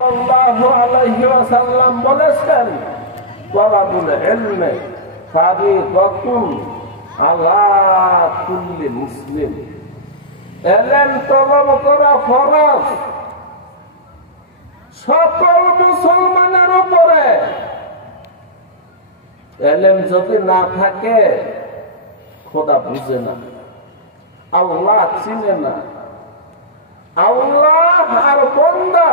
সাল্লাল্লাহু আলাইহি ওয়াসাল্লাম বলেছেন, তালাবুল ইলমি ফারিদাতুন আলা কুল্লি মুসলিম। ইলম তলব করা ফরজ সকল মুসলমানের উপরে। ইলম যদি না থাকে খোদা বুঝে না, আল্লাহ চিনে না। আল্লাহ আর বান্দা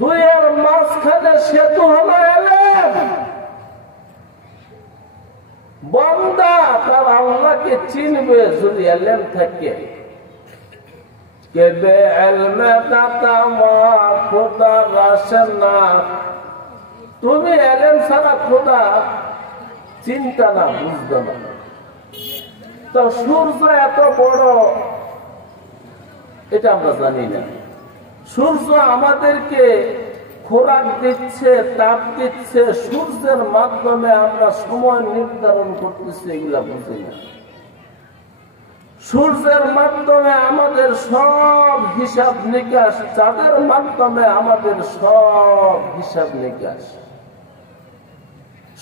দুইয়ের মাঝখানে সেতু হলো ইলম। বান্দা তার আল্লাহকে চিনবে যদি ইলম থাকে। কেবে ইলমে দাতা মা খোদা রাসে না। তুমি ইলম ছাড়া খোদা চিন্তা না, বুঝবে না। তো সূর্য এত বড় এটা আমরা জানি না। সূর্য আমাদেরকে খোরাক দিচ্ছে, তাপ দিচ্ছে, সূর্যের মাধ্যমে আমরা সময় নির্ধারণ করতেছি, এগুলা বুঝি না। সূর্যের মাধ্যমে আমাদের সব হিসাব নিকাশ, চাঁদের মাধ্যমে আমাদের সব হিসাব নিকাশ।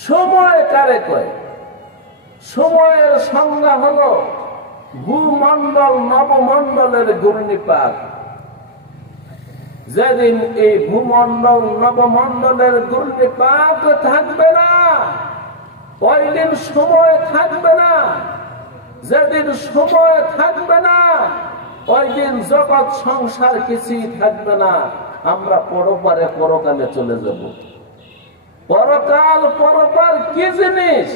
সময় কারে কয়? সময়ের সংজ্ঞা হলো ভূমণ্ডল নবমণ্ডলের ঘূর্ণিপাক। যেদিন এই ভূমণ্ডল নবমণ্ডলের ঘূর্ণিপাক থাকবে না, ওই দিন সময় থাকবে না। যেদিন সময় থাকবে না, ওই দিন জগৎ সংসার কিছুই থাকবে না। আমরা পরপারে পরকালে চলে যাব। পরকাল পরপার কি জিনিস?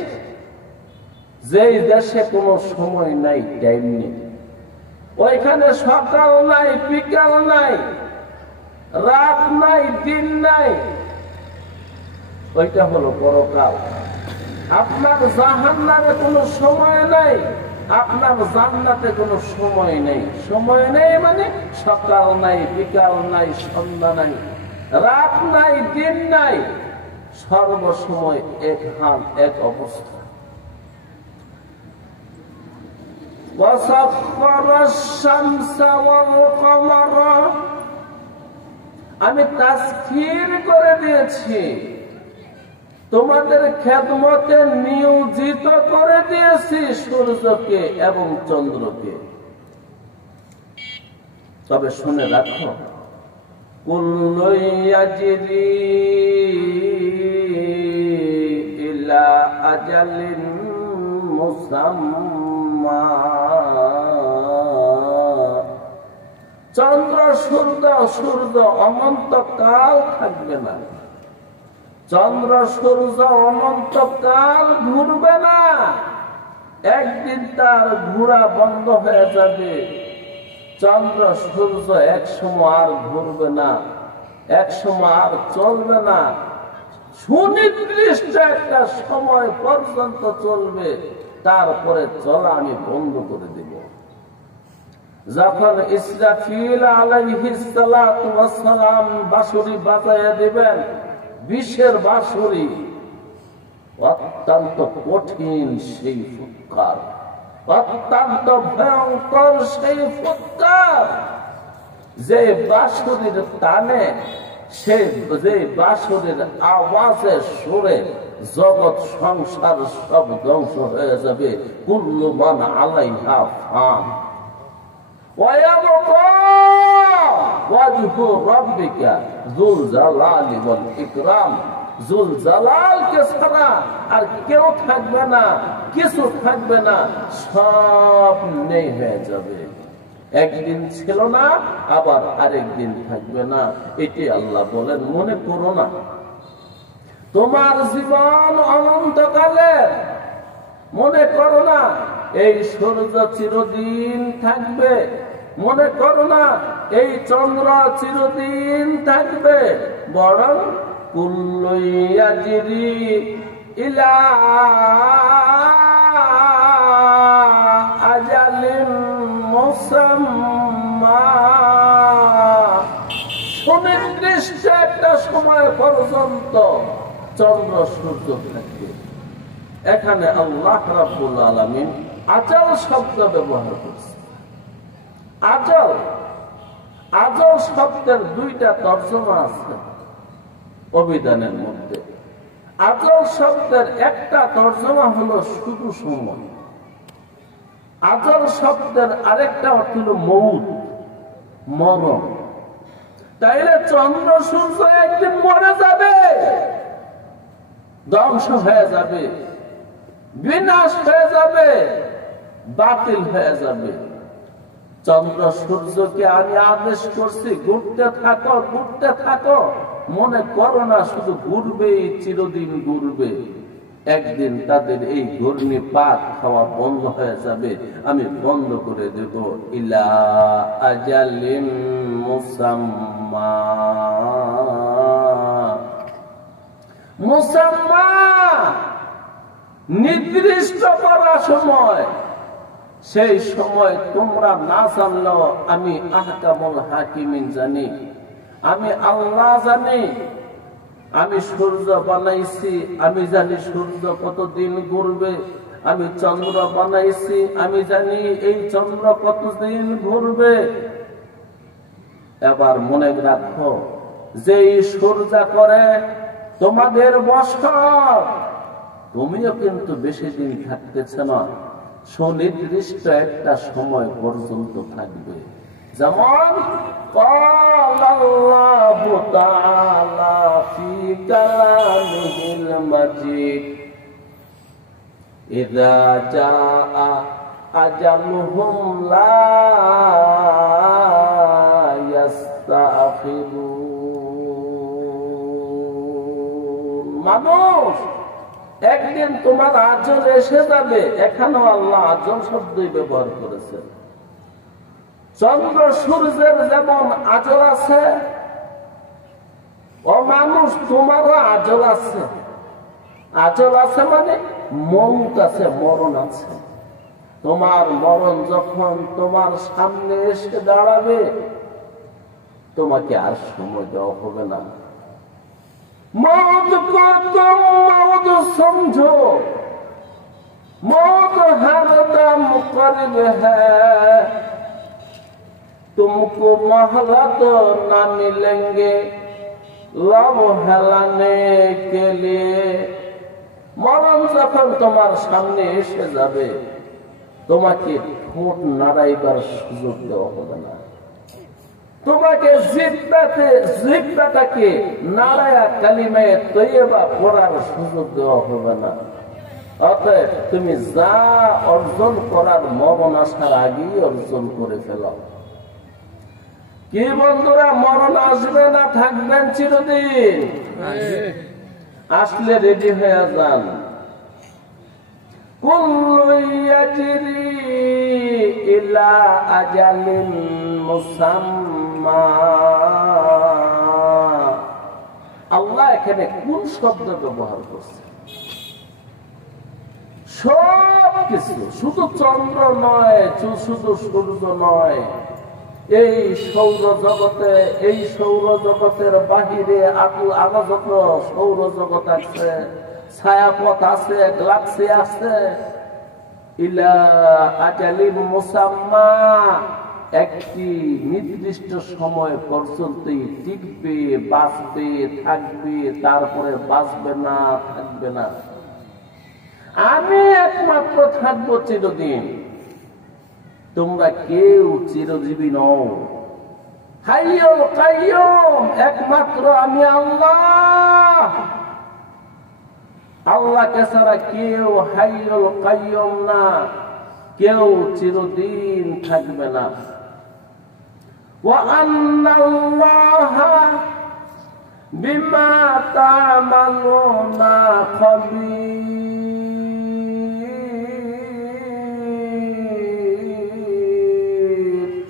যেই দেশে কোনো সময় নাই, টাইম নেই, ওইখানে সকাল নাই, বিকাল নাই, রাত নাই, দিন নাই, ওইটা হলো পরকাল। আপনার জাহান্নামে কোনো সময় নাই, আপনার জান্নাতে কোনো সময় নেই। সময় নেই মানে সকাল নাই, বিকাল নাই, সন্ধ্যা নাই, রাত নাই, দিন নাই, সর্বসময় এক হাল, এক অবস্থা। আমি তাসখীর করে দিয়েছি, তোমাদের খেদমতে নিয়োজিত করে দিয়েছি সূর্যকে এবং চন্দ্রকে। তবে শুনে রাখো, কুল্লু ইয়াজরি ইলা আজালিন মুসাম্মা। চন্দ্র সূর্য অনন্তকাল থাকবে না। চন্দ্র সূর্য অনন্তকাল ঘুরবে না। একদিন তার ঘোরা বন্ধ হয়ে যাবে। চন্দ্র সূর্য এক সময় আর ঘুরবে না, এক সময় আর চলবে না। সুনির্দিষ্ট একটা সময় পর্যন্ত চলবে, তারপরে চলা আমি বন্ধ করে দেব। যখন ইসরাফিল আলাইহিস সালাতু ওয়াস সালাম বাঁশরি বাজায়া দিবেন, বিষের বাঁশরি, অত্যন্ত কঠিন সেই ফুৎকার, অত্যন্ত ভয়ঙ্কর সেই ফুৎকার, যে বাঁশরির টানে, সে যে বাঁশরির আওয়াজে সুরে জগৎ সংসার সব ধ্বংস হয়ে যাবে। কুল্লু মান আলাইহা ফান ওয়ায়াবকা ওয়াজহু রাব্বিকা যুল জালালি ওয়াল ইকরাম। যুল জালালকে ছাড়া আর কেউ থাকবে না, কিছু থাকবে না, সব নেই হয়ে যাবে। একদিন ছিল না, আবার আরেকদিন থাকবে না। এটি আল্লাহ বলেন, মনে করো না তোমার জীবন অনন্তকালের। মনে করো না এই সূর্য চিরদিন থাকবে। মনে করো না এই চন্দ্র চিরদিন থাকবে। বরং কুল্লু ইয়াজরি ইলা আজালিন মুসাম্মা। সুনির্দিষ্ট একটা সময় পর্যন্ত চন্দ্র সূর্য থাকবে। এখানে আল্লাহ রাব্বুল আলামিন আজাল শব্দ ব্যবহার করছে। আজাল আজল শব্দের দুইটা তর্জমা আছে অভিধানের মধ্যে। আজল শব্দের একটা তর্জমা হলো শুধু সময়, আজল শব্দের আরেকটা অর্থ হলো মৌত, মরণ। তাইলে চন্দ্র সূর্য একদিন মরে যাবে, ধ্বংস হয়ে যাবে, বিনাশ হয়ে যাবে, বাতিল হয়ে যাবে। চন্দ্র সূর্যকে আমি আদেশ করছি ঘুরতে থাকো, ঘুরতে থাকো, মনে করো না শুধু ঘুরবেই, চিরদিন ঘুরবে। একদিন তাদের এই ঘূর্ণিপাত খাওয়া বন্ধ হয়ে যাবে, আমি বন্ধ করে দেব। ইলা আজালিম মুসাম্মা, মুসাম্মা নির্দিষ্ট করা সময়, সেই সময় তোমরা না জানলেও আমি আহকামুল হাকিমিন জানি, আমি আল্লাহ জানি। আমি সূর্য বানাইছি, আমি জানি সূর্য কতদিন ঘুরবে। আমি চন্দ্র বানাইছি, আমি জানি এই চন্দ্র কতদিন ঘুরবে। এবার মনে রাখো, যে সূর্য করে তোমাদের বশর, তুমিও কিন্তু বেশি দিন থাকতেছ না, সুনির্দিষ্ট একটা সময় পর্যন্ত থাকবে। যেমন আল্লাহু তাআলা ফি কালামিহিল মাজিদ, ইযা জাআ আজালুহুম লা ইস্তাখিরুন। মানুষ, একদিন তোমার আজল এসে যাবে। এখানেও আল্লাহ আজল শব্দই ব্যবহার করেছে। চন্দ্র সূর্যের যেমন আজল আছে, ও মানুষ তোমারও আজল আছে। আজল আছে মানে মৌত আছে, মরণ আছে। তোমার মরণ যখন তোমার সামনে এসে দাঁড়াবে, তোমাকে আর সময় দেওয়া হবে না। मौत को तुम मौत समझो, मौत हरदम करीब है, तुमको मोहलत न मिलेंगे लब हेलाने के लिए। মরণ যখন তোমার সামনে এসে যাবে, তোমাকে ঠোঁট নাড়াইবার সুযোগ দেওয়া হবে না। তোমাকে জিহ্বাটাকে নারায়া কালিমায়ে তৈয়বা পড়ার সুযোগ দেওয়া হবে না। অতএব তুমি যা অর্জন করার মরণ আসার আগেই অর্জন করে ফেলো। কি বন্ধুরা, মরণ আসবে না, থাকবেন চিরদিন? আসলে রেডি হয়ে যান। কুল্লু ইয়াজরি ইলা আজালিন মুসাম্মা। আল্লাহ এখানে কোন শব্দ ব্যবহার করছে? সব কিছু, শুধু চন্দ্র নয়, শুধু সূর্য নয়, এই সৌর জগতে, এই সৌর জগতের বাহিরে আরো যত সৌর জগৎ আছে, ছায়াপথ আছে, গ্যালাক্সি আছে, ইলা আজালিন মুসাম্মা, একটি নির্দিষ্ট সময় পর্যন্তই টিকবে, বাঁচবে, থাকবে, তারপরে বাঁচবে না, থাকবে না। আমি একমাত্র থাকবো চিরদিন, তোমরা কেউ চিরজীবী নও। হাইয়ুল কাইয়ুম, একমাত্র আমি আল্লাহ। আল্লাহকে ছাড়া কেউ হাইয়ুল কাইয়ুম না, কেউ চিরদিন থাকবে না। ওয়া আন্নাল্লাহা বিমা তা'মালুনা খাবীর।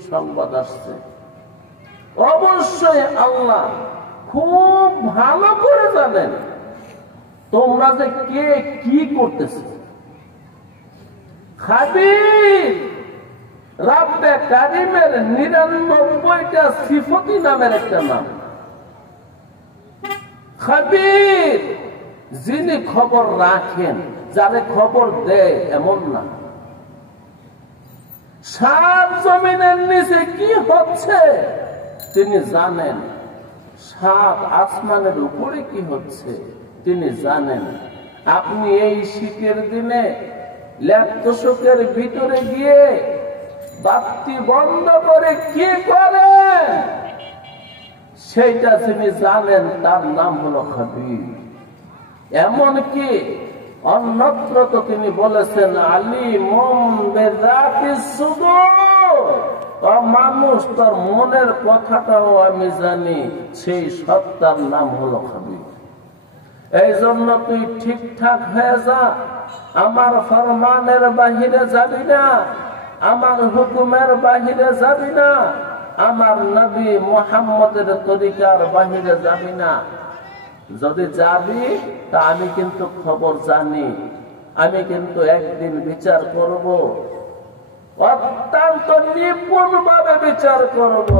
সংবাদ আসছে, অবশ্যই আল্লাহ খুব ভালো করে জানেন তোমরা যে কে কি করতেছ। খাবীর, রাব্বে কারিমের 99টা সিফতি নামের একটা নাম। খাবীর, যিনি খবর রাখেন, যারে খবর দেয় এমন না। সাত জমিনের নিচে কি হচ্ছে তিনি জানেন। 7 আসমানের উপরে কি হচ্ছে তিনি জানেন। আপনি এই শীতের দিনে ল্যাপটপের ভিতরে গিয়ে বাতি বন্ধ করে কি করেন সেইটা তিনি জানেন। তার নাম হলো খাবির। এমনকি অন্যত্র তো তিনি বলেছেন আলিমুম বিযাতিস সুদূর, মানুষ তার মনের কথাটাও আমি জানি। সেই সত্তার নাম হলো খাবির। এই জন্য তুই ঠিকঠাক হয়ে যা, আমার ফরমানের বাহিরে যাবি না, আমার হুকুমের বাহিরে যাবি না, আমার নবী মুহাম্মদের তরিকার বাহিরে যাবি না। যদি যাবি তা আমি কিন্তু খবর জানি, আমি কিন্তু একদিন বিচার করব, অত্যন্ত নিপুণ ভাবে বিচার করব,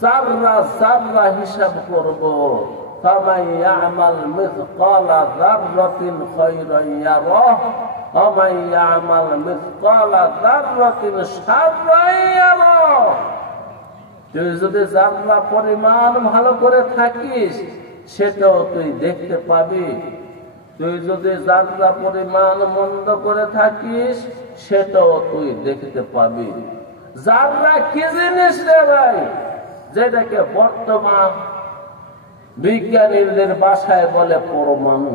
জাররা জাররা হিসাব করব। فَمَنْ يَعْمَلْ مِثْقَالَ ذَرَّةٍ خَيْرًا يَرَهُ وَمَنْ يَعْمَلْ مِثْقَالَ ذَرَّةٍ شَرًّا يَرَهُ। তুই যদি জাররা পরিমাণ ভালো করে থাকিস সেটাও তুই দেখতে পাবি, তুই যদি জাররা পরিমাণ মন্দ করে থাকিস সেটাও তুই দেখতে পাবি। জাররা কি জিনিস রে ভাই? যেটাকে বর্তমান বিজ্ঞানীদের ভাষায় বলে পরমাণু,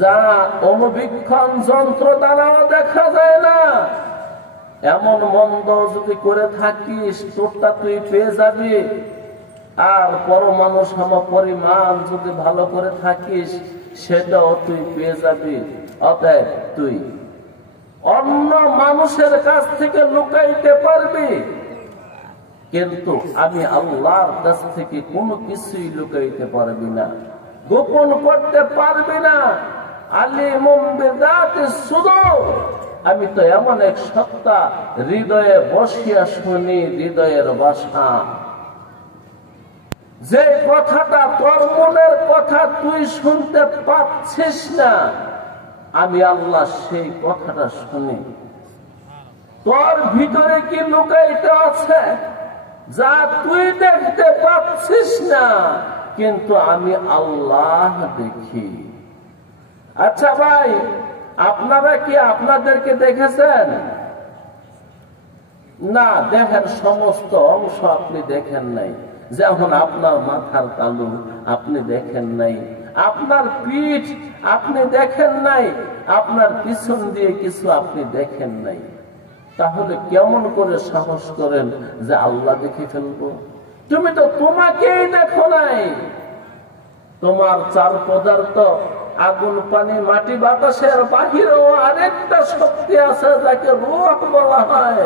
যা অণুবীক্ষণ যন্ত্র দ্বারাও দেখা যায় না। এমন মন্দ যদি করে থাকিস তোরটা তুই পেয়ে যাবি, আর পরমাণু সম পরিমাণ যদি ভালো করে থাকিস সেটাও তুই পেয়ে যাবি। অতএব তুই অন্য মানুষের কাছ থেকে লুকাইতে পারবি, কিন্তু আমি আল্লাহর কাছ থেকে কোনো কিছুই লুকাইতে পারবি না, গোপন করতে পারবি না। আলিমুম বিযাতিস সুদূর, আমি তো এমন এক সত্তা, হৃদয়ে বসিয়া শুনি হৃদয়ের ভাষা। যে কথাটা তোর মনের কথা তুই শুনতে পাচ্ছিস না, আমি আল্লাহ সেই কথাটা শুনি। তোর ভিতরে কি লুকাইতে আছে যা তুই দেখতে পাচ্ছিস না, কিন্তু আমি আল্লাহ দেখি। আচ্ছা ভাই, আপনারা কি আপনাদেরকে দেখেছেন? না, দেহের সমস্ত অংশ আপনি দেখেন নাই। যেমন আপনার মাথার তালু আপনি দেখেন নাই, আপনার পিঠ আপনি দেখেন নাই, আপনার পিছন দিয়ে কিছু আপনি দেখেন নাই। তাহলে কেমন করে সাহস করেন যে আল্লাহ দেখে ফেলবো? তুমি তো তোমাকেই দেখো নাই। তোমার চার পদার্থ আগুন, পানি, মাটি, বাতাসের বাহিরেও আরেকটা শক্তি আছে যাকে রূহ বলা হয়।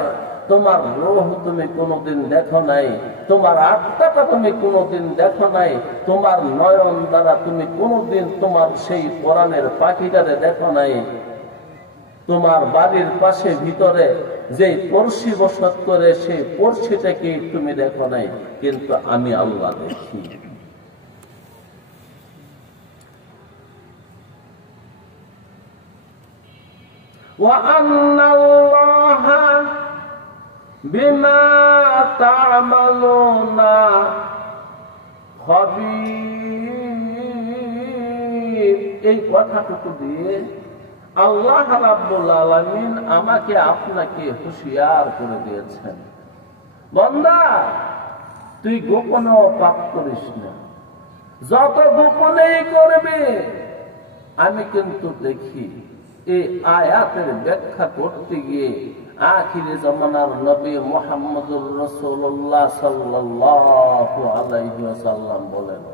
তোমার রূহ তুমি কোনোদিন দেখো নাই, তোমার আত্মাটা তুমি কোনোদিন দেখো নাই, তোমার নয়ন দ্বারা তুমি কোনোদিন তোমার সেই কোরআনের পাখিটারে দেখো নাই, তোমার বাড়ির পাশে ভিতরে যে পড়শি বসত করে সেই পড়শিটাকে তুমি দেখো নাই, কিন্তু আমি আল্লাহ দেখি। وَأَنَّ اللَّهَ بِمَا تَعْمَلُونَ خَبِيرٌ। এই কথাটুকু দিয়ে আল্লাহ রাব্বুল আলামিন আমাকে আপনাকে হুঁশিয়ার করে দিয়েছেন, বান্দা তুই গোপনেও পাপ করিস না, যত গোপনেই করবি আমি কিন্তু দেখি। এই আয়াতের ব্যাখ্যা করতে গিয়ে আখিরে জামানার নবী মুহাম্মদুর রাসূলুল্লাহ সাল্লাল্লাহু আলাইহি ওয়াসাল্লাম বলেন,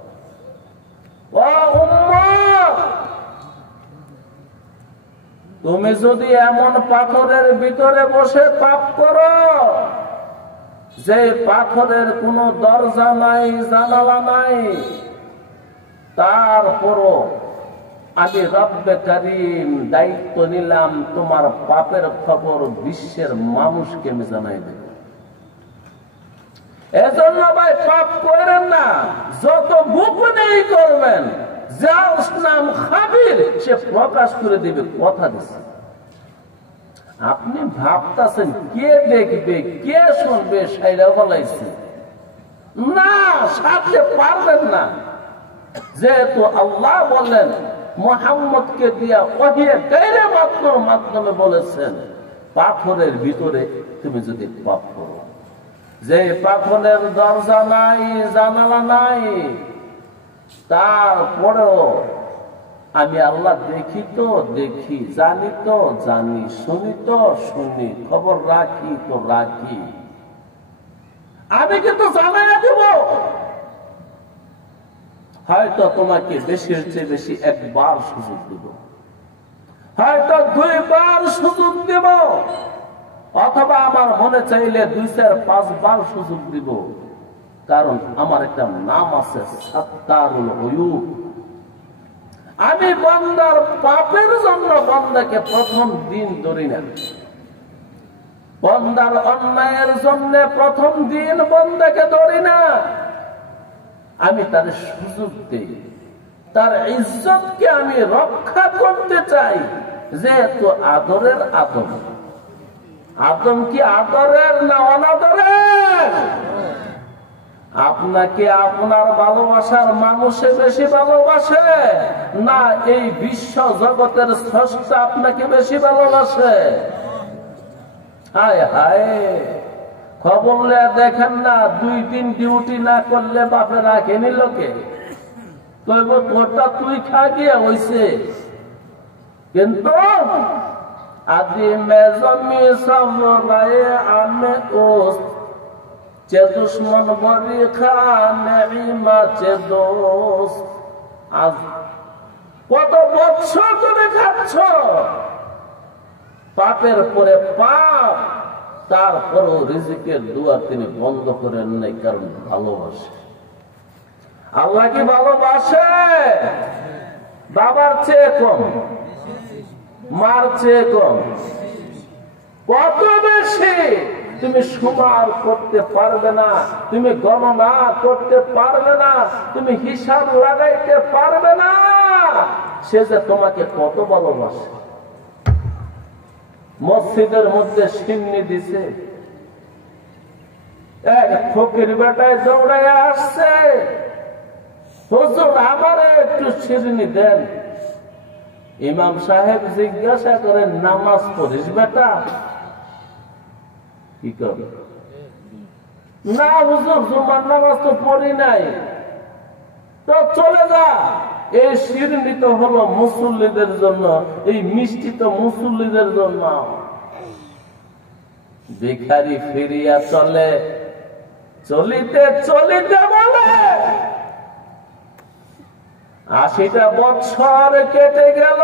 ও উম্মত, তুমি যদি এমন পাথরের ভিতরে বসে পাপ করো যে পাথরের কোনো দরজা নাই, জানালা নাই, তারপরও আমি রব্বে কারীম দায়িত্ব নিলাম তোমার পাপের খবর বিশ্বের মানুষকে আমি জানাই দেব। এজন্য ভাই পাপ করেন না, যত গোপনেই করবেন, যার নাম খাবির সে প্রকাশ করে দিবে, কথা দিচ্ছে। আপনি ভাবতেছেন কে দেখবে কে শুনবে, সাইরা বলাইছে, না, সারতে পারবেন না। যেহেতু আল্লাহ বললেন মুহাম্মদকে দিয়া ওহিয়ে গায়রে মাত্র মাধ্যমে বলেছেন, পাথরের ভিতরে তুমি যদি পাপ করো, যে পাথরের দরজা নাই, জানালা নাই, তারপরেও আমি আল্লাহ দেখি তো দেখি, জানি তো জানি, শুনি তো শুনি, খবর রাখি তো রাখি, আমি কিন্তু জানাই দেব। হয়তো তোমাকে বেশির চেয়ে বেশি একবার সুযোগ দেব, হয়তো 2 বার সুযোগ দেব, অথবা আমার মনে চাইলে 2, 4, 5 বার সুযোগ দিব। কারণ আমার একটা নাম আছে, সাত্তারুল উয়ুব। আমি বান্দার পাপের জন্য বান্দাকে প্রথম দিন ধরি না, বান্দার অন্যায়ের জন্য প্রথম দিন বান্দাকে ধরি না। আমি তার সুযোগ দেই, তার ইজ্জতকে আমি রক্ষা করতে চাই। যেহেতু আদরের আদম, আদম কি আদরের না অনাদরের? আপনাকে আপনার ভালোবাসার মানুষে বেশি ভালোবাসে, না এই বিশ্ব জগতের স্রষ্টা আপনাকে বেশি ভালোবাসে? হায় হায়, খবর দেখেন না, 2 দিন ডিউটি না করলে বাপে রাখেনি লোকে, কইব তোরটা তুই খা গিয়ে হইছে। কিন্তু আদি মেজমি সবরায়ে আমি ওস চে দুশ্মন বরি খানিমা চে দোস্ত। আজ কত বছর ধরে খাচ্ছ পাপের পরে পাপ, তারপরও রিজিকের দুয়ার তিনি বন্ধ করেন নাই, কারণ ভালোবাসে। আল্লাহ কি ভালোবাসে? বাবার চেয়ে কম, মার চেয়ে কম, কত বেশি তুমি সুমার করতে পারবে না, তুমি গণনা করতে পারবে না, তুমি হিসাব লাগাইতে পারবে না সে যে তোমাকে কত ভালোবাসে। মসজিদের মধ্যে সিন্নি দিছে, এক ফকির বেটায় দৌড়ায় আসছে, হুজুর আমারে একটু সিন্নি দেন। ইমাম সাহেব জিজ্ঞাসা করেন, নামাজ পড়িস বেটা? কি করে? না হুজুর, জুমার নামাজ তো পড়ি নাই। তো চলে যা, এই শিরনি তো হলো মুসল্লিদের জন্য, এই মিষ্টি তো মুসল্লিদের জন্য। ভিখারি ফিরিয়া চলে, চলিতে চলিতে বলে 80টা বছর কেটে গেল,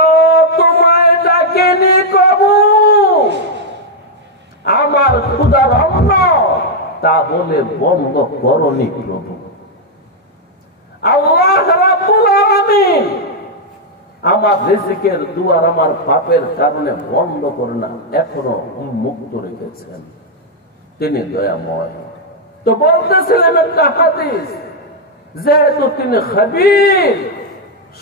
তোমায় ডাকেনি কবু, আমার ক্ষুধার অন্ন তাহলে বন্ধ করনি প্রভু। আল্লাহ রাব্বুল আলামিন আমার রিজিকের দুয়ার আমার পাপের কারণে বন্ধ করে না, এখনো উন্মুক্ত রেখেছেন, তিনি দয়াময়। তো বলতেছিলেন একটা হাদিস, যেহেতু তিনি খবীর,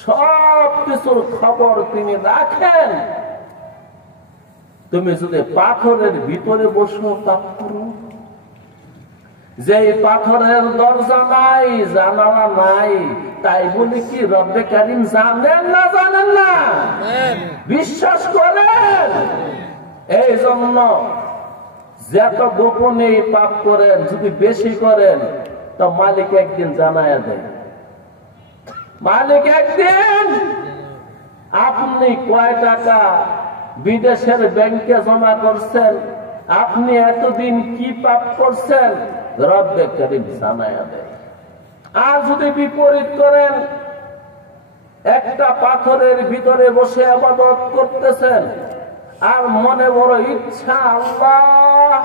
সব কিছুর খবর তিনি রাখেন, তুমি যদি পাথরের ভিতরে বসো পাপ করো, যে পাথরের দরজা নাই, জানালা নাই, তাই বলে কি রব্বে কারীম জানেন না? জানেন না? বিশ্বাস করেন। এই জন্য যত গোপনে পাপ করেন, যদি বেশি করেন তো মালিক একদিন জানায়া দেয়। মালিক একদিন, আপনি কয় টাকা বিদেশের ব্যাংকে জমা করছেন, আপনি এতদিন কি পাপ করছেন, রব্বে কারীম জানায়া দেয়। আর যদি বিপরীত করেন, একটা পাথরের ভিতরে বসে ইবাদত করতেছেন, আর মনে বড় ইচ্ছা আল্লাহ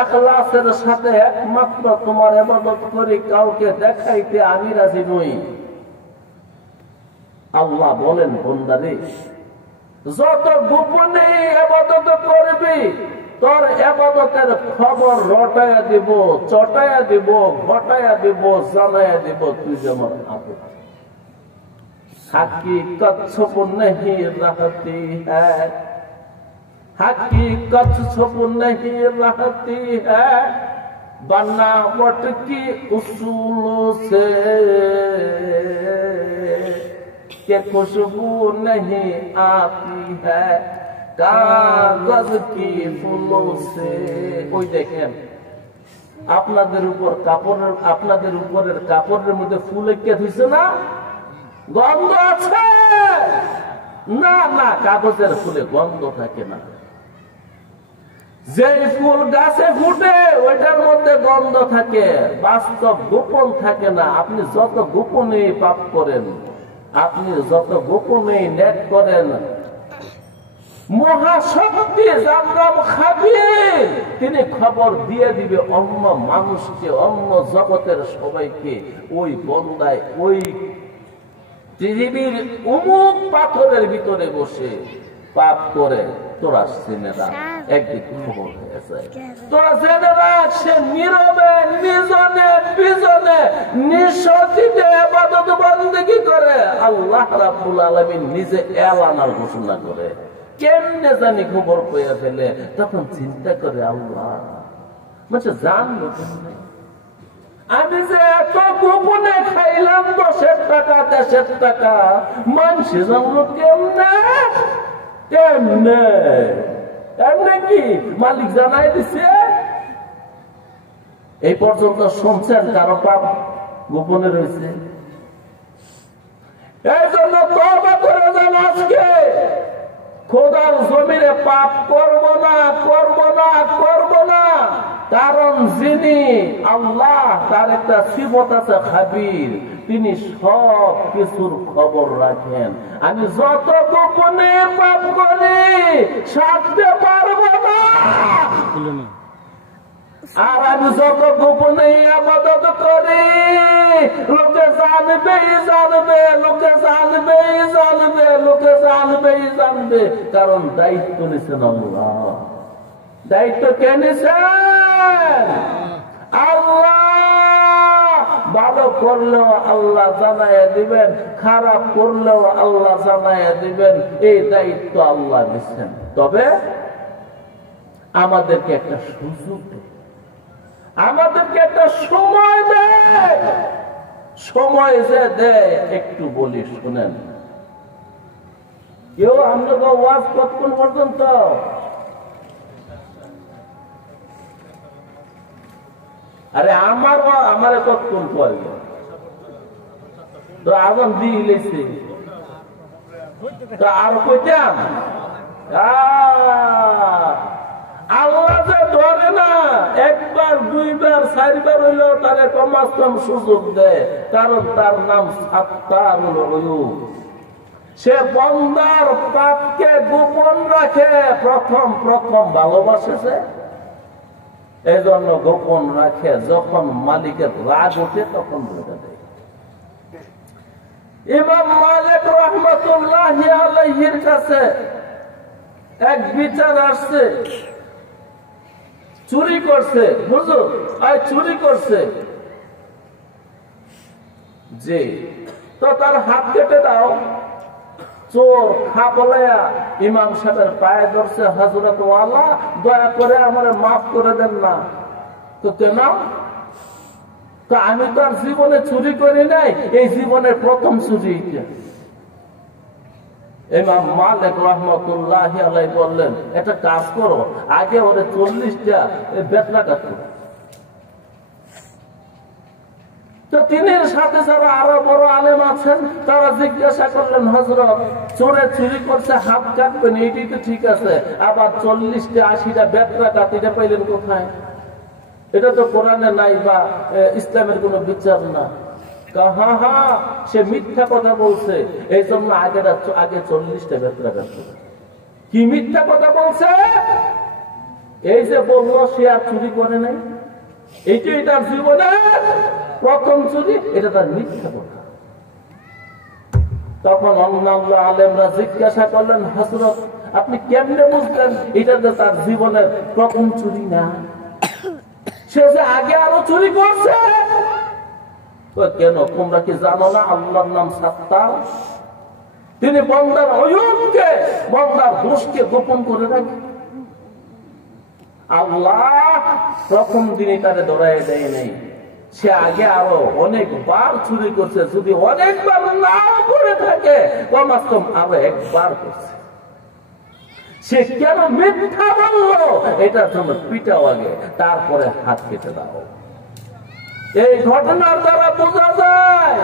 ইখলাসের সাথে একমাত্র তোমার ইবাদত করি, কাউকে দেখাইতে আমি রাজি নই। আল্লাহ বলেন, বান্দারে যত গোপনে ইবাদত করবি, তোর ইবাদতের খবর রটায়া দিব, চটায়া দিব, ঘটায়া দিব, জানায়া দিব, তুই যেমন আপে। हकीकत छुप नहीं रहती है, हकीकत छुप नहीं रहती है, बनावट की उसूल से के खुशबू नहीं आती है कागज की फूलों से। ওই দেখেন আপনাদের উপরের কাপড়ের মধ্যে ফুল এঁকে দিছে না, গন্ধ আছে না? না, কাগজের ফুলে গন্ধ থাকে না। যে ফুল গাছে ফুটে ওইটার মধ্যে গন্ধ থাকে, বাস্তব গোপন থাকে না। আপনি যত গোপনে পাপ করেন, আপনি যত গোপনে নেট করেন, মহাশক্তি যার নাম খাবির, তিনি খবর দিয়ে দিবে অন্য মানুষকে, অন্য জগতের সবাইকে, ওই বন্দায় ওই পৃথিবীর অমুক পাথরের ভিতরে বসে পাপ করে তোরা জেনে রাখ, একদিক খবর হয়ে যায়। তোরা জেনে রাখ সে নীরবে নিজনে বিজনে নিঃস্বার্থে ইবাদত বন্দেগী করে, আল্লাহ রাব্বুল আলামিন নিজে এলানার ঘোষণা করে। কেমনে জানি খবর পেয়ে ফেলে, তখন চিন্তা করে আল্লাহ মানে জানলো কেমনে, আমি যে এত গোপনে খাইলাম 10 টাকা 10 টাকা, মানুষ জানলো কেমনে? কেমনে এমনি কি মালিক জানাই দিছে? এই পর্যন্ত শুনছেন কারো পাপ গোপনে রয়েছে? এই জন্য তওবা করে যান আজকে, খোদার জমিনে পাপ করব না, করব না, করব না। কারণ যিনি আল্লাহ, তার একটা সিফত আছে খাবির, তিনি সব কিছুর খবর রাখেন। আমি যত গোপনে পাপ করি সারতে পারব না, আর আমি যত গোপনে ইবাদত করি লোকে জানবেই জানবে, লোকে জানবেই জানবে, লোকে জানবেই জানবে। কারণ দায়িত্ব নিছেন আল্লাহ। দায়িত্ব কে নিছেন? আল্লাহ। ভালো করলেও আল্লাহ জানাইয়া দিবেন, খারাপ করলেও আল্লাহ জানাইয়া দিবেন। এই দায়িত্ব আল্লাহ নিছেন। তবে আমাদেরকে একটা সুযোগ দেয়, আমাদেরকে একটা সময় দেয়। সময় যে দেয় একটু বলি শুনেন। কেউ আপনাকে ওয়াজ কতক্ষণ পর্যন্ত? আরে আমার কতক্ষণ পরে তো আজান দিয়ে লেছে, তো আর কইতাম আল্লাহ যে ধরে না, একবার দুইবার চারবার হইলেও তারে কমাস কম সুযোগ দেয়। কারণ তার নাম সাত্তারুল উয়ুব। সে বান্দার পাপকে গোপন রাখে। প্রথম ভালোবাসেছে, এই জন্য গোপন রাখে। যখন মালিকের রাগ ওঠে তখন বলে দেয়। ইমাম মালিক রাহমাতুল্লাহি আলাইহির কাছে এক বিচার আসছে, চুরি করছে। হুজুর চুরি করছে, জি, তো তার হাত কেটে দাও। চোর খা বলাইয়া ইমাম সাহেবের পায়ে ধরছে, হযরত ওয়ালা দয়া করে আমারে মাফ করে দেন না। তো কেন? তো আমি তো আর জীবনে চুরি করি নাই, এই জীবনের প্রথম চুরি। ইমাম মালিক রাহমাতুল্লাহি আলাইহি বললেন, একটা কাজ করো, আগে ওরে 40টা বেতনা কাটো। তো তিনি সাথে যারা আরো বড় আলেম আছেন তারা জিজ্ঞাসা করলেন, হযরত চোরে চুরি করছে, হাত কাটবেন, এইটাই তো ঠিক আছে, আবার 40টা 80টা বেতনা কাটিটা পাইলেন কোথায়? এটা তো কোরআনে নাই বা ইসলামের কোন বিচার না। সে মিথ্যা কথা বলছে, এই জন্য আগে 40টা বেতনা কাটবে। কি মিথ্যা কথা বলছে? এই যে বললো সে আর চুরি করে নাই, এইটাই তার জীবনে প্রথম চুরি, এটা তার মিথ্যা কথা। তখন অন্যান্য আলেমরা জিজ্ঞাসা করলেন, হযরত আপনি কেমনে বুঝলেন এটা যে তার জীবনের প্রথম চুরি না? সে যে আগে আরো চুরি করছে। কেন তোমরা কি জানো না আল্লাহর নাম সাত্তার? তিনি বান্দার অয়ুবকে, বান্দার দোষকে গোপন করে রাখেন। আল্লাহ প্রথম দিনই তারে দৌড়াই দেয় নেই, সে আগে আরো অনেকবার চুরি করছে, যদি অনেকবার নাও করে থাকে কমাস কম আরো একবার করছে। সে কেন মিথ্যা বললো এটার জন্য পিটাও আগে, তারপরে হাত কেটে দাও। এই ঘটনার দ্বারা বোঝা যায়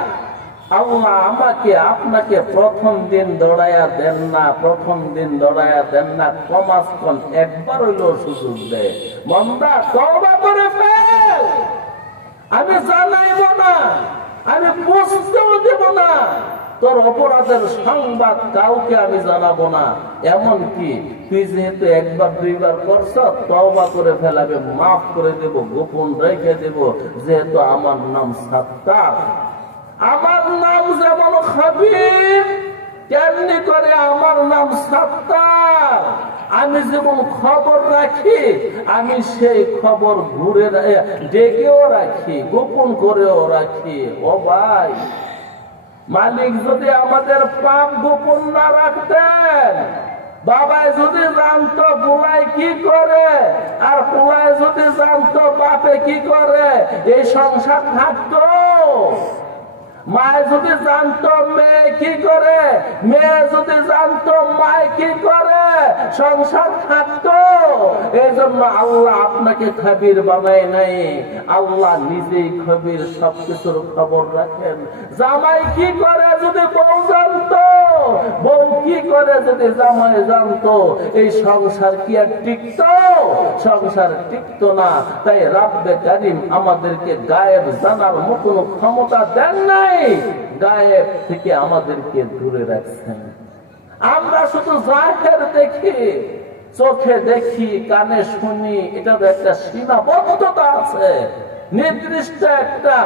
আল্লাহ আমাকে আপনাকে প্রথম দিন দৌড়াইয়া দেন না, প্রথম দিন দৌড়াইয়া দেন না, কমাস কম একবার হইলেও সুযোগ দেয়। বান্দা তওবা করে ফেল, আমি জানাইব না, আমি বুঝতেও দেব না, তোর অপরাধের সংবাদ কাউকে আমি জানাবো না। এমনকি তুই যেহেতু একবার দুইবার করছ, তওবা করে ফেলাবে, মাফ করে দেব, গোপন রেখে দেব, যেহেতু আমার নাম সাত্তার। আমার নাম যেমন খবীর, তেমনি করে আমার নাম সাত্তার। আমি যেমন খবর রাখি, আমি সেই খবর ঘুরে ডেকেও রাখি, গোপন করেও রাখি। ও ভাই, মালিক যদি আমাদের পাপ গোপন না রাখতেন, বাবাই যদি জানতো পোলায় কি করে, আর পোলায় যদি জানতো বাপে কি করে, এই সংসার থাকতো? মায়ে যদি জানতো মেয়ে কি করে, মেয়ে যদি জানতো মায়ে কি করে, সংসার থাকতো? এই জন্য আল্লাহ আপনাকে খবীর বানায় নাই, আল্লাহ নিজেই খবীর, সবকিছুর খবর রাখেন। জামাই কি করে যদি বউ জানতো, বউ কি করে যদি জামাই জানতো, এই সংসার কি আর টিকতো? সংসার টিকতো না। তাই রাব্বে কারীম আমাদেরকে গায়েব জানার মতন ক্ষমতা দেন নাই, গায়েব থেকে আমাদেরকে দূরে রাখছেন। আমরা শুধু জাহের দেখি, চোখে দেখি, কানে শুনি, এটার একটা সীমাবদ্ধতা আছে, নির্দিষ্ট একটা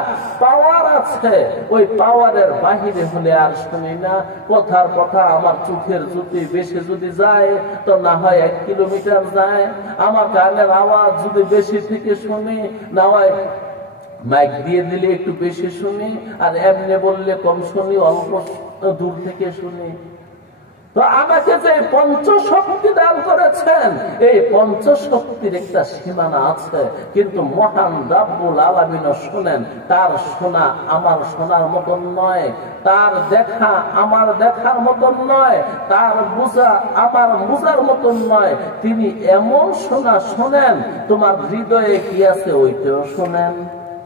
পাওয়ার আছে। ওই পাওয়ারের বাহিরে হলে আর শুনি না। কথার কথা আমার চোখের যদি বেশি যদি যায়, তো না হয় 1 কিলোমিটার যায়। আমার কানের আওয়াজ যদি বেশি থেকে শুনি, না হয় মাইক দিয়ে দিলে একটু বেশি শুনি, আর এমনি বললে কম শুনি, অল্প দূর থেকে শুনি। তো আমাকে যে পঞ্চশক্তি দান করেছেন, এই পঞ্চশক্তির একটা সীমানা আছে। কিন্তু মহান রাব্বুল আলামিন শোনেন, তার শোনা আমার শোনার মতন নয়, তার দেখা আমার দেখার মতন নয়, তার বুঝা আমার বুঝার মতন নয়। তিনি এমন শোনা শোনেন, তোমার হৃদয়ে কি আছে ওইটাও শোনেন।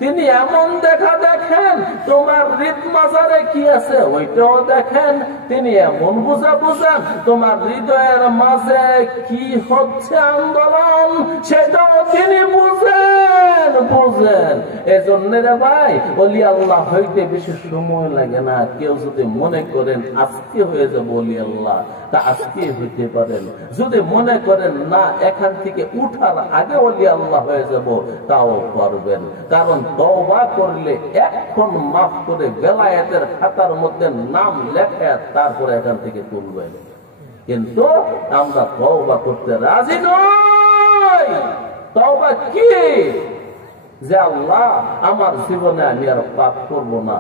তিনি এমন দেখা দেখেন, তোমার হৃদ মাজারে কি আছে ওইটাও দেখেন। তিনি এমন বুঝা বুঝেন, তোমার হৃদয়ের মাঝে কি হচ্ছে আন্দোলন, সেটাও তিনি বুঝেন। এজন্য রে ভাই, ওলি আল্লাহ হইতে বেশি সময় লাগে না। কেউ যদি মনে করেন আজকে হয়ে যাবো ওলি আল্লাহ, তা আজকে হইতে পারেন। যদি মনে করেন না এখান থেকে উঠার আগে ওলি আল্লাহ হয়ে যাব, তাও পারবেন। কারণ তওবা করলে এখন মাফ করে বেলায়েতের খাতার মধ্যে নাম লেখে তারপরে এখান থেকে তুলবেন। কিন্তু আমরা তওবা করতে রাজি নই। তওবা কি? যে আল্লাহ আমার জীবনে আমি আর পাপ করবো না।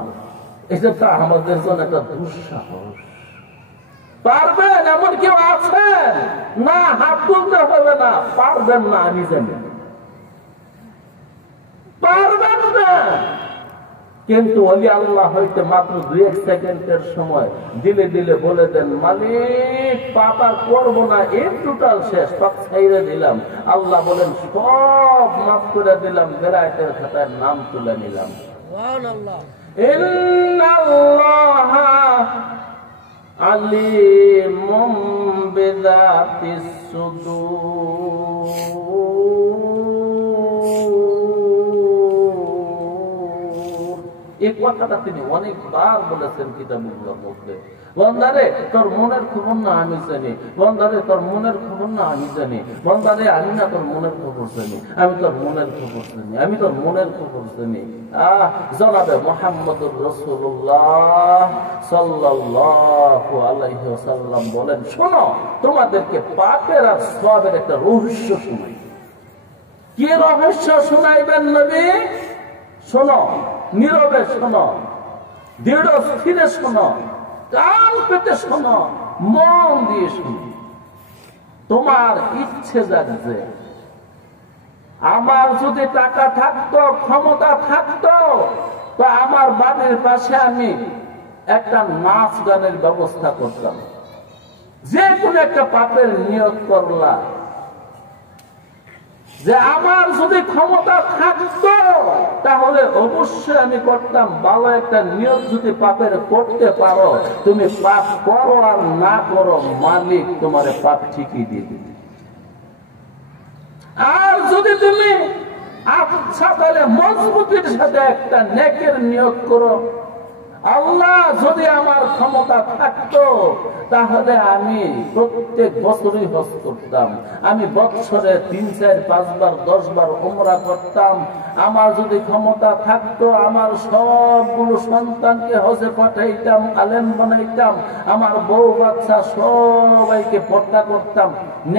এটা তো আমাদের জন্য একটা দুঃসাহস। পারবেন এমন কেউ আছেন? না, হাত তুলতে হবে না। পারবেন না, আমি জানি পারবেন না। কিন্তু ওলি আল্লাহ হইতে মাত্র 2-1 সেকেন্ডের সময় দিলে দিলে বলে দেন, মালিক পাপ আর করবো না, এর টোটাল শেষ, সব ছেড়ে দিলাম। আল্লাহ বলেন সব মাফ করে দিলাম, বেলায়েতের খাতায় নাম তুলে নিলাম। ইন্নাল্লাহা আলিমুম বিযাতিস সুদূর। এই কথাটা তিনি অনেকবার বলেছেন কিতাবুল্লাহর মধ্যে। বন্দারে তোর মনের খবর না আমি জানি, বন্দারে তোর মনের খবর না আমি জানি, বন্দারে আমি না তোর মনের খবর জানি, আমি তোর মনের খবর জানি, আমি তোর মনের খবর জানি। জনাবে মুহাম্মদুর রাসূলুল্লাহ সাল্লাল্লাহু আলাইহি ওয়াসাল্লাম বলেন, শোনো তোমাদেরকে পাপের আর সওয়াবের একটা রহস্য শোনাই। কি রহস্য শোনাইবেন নবী? শোনো, নীরবে শোনো, দৃঢ় স্থিরে শোনো, কান পেতে শোনো, মন দিয়ে শোনো। তোমার ইচ্ছে জাগছে, আমার যদি টাকা থাকতো, ক্ষমতা থাকতো, তো আমার বাড়ির পাশে আমি একটা নাচ গানের ব্যবস্থা করতাম। যে কোনো একটা পাপের নিয়ত করলাম, যে আমার যদি ক্ষমতা থাকতো তাহলে অবশ্যই আমি করতাম। ভালো একটা নিয়ত যদি পাপের করতে পারো, তুমি পাপ করো আর না করো, মালিক তোমার পাপ ঠিকই দিয়ে দিবে। আর যদি তুমি সকালে মজবুতির সাথে একটা নেকের নিয়ত করো, আল্লাহ যদি আমার ক্ষমতা থাকতো তাহলে আমি প্রত্যেক বছরই হজ করতাম, আমি বৎসরে 3, 4, 5 বার 10 বার উমরা করতাম। আমার যদি ক্ষমতা থাকতো আমার সবগুলো সন্তানকে হজে পাঠাইতাম, আলেম বানাইতাম, আমার বউ বাচ্চা সবাইকে পর্দা করতাম।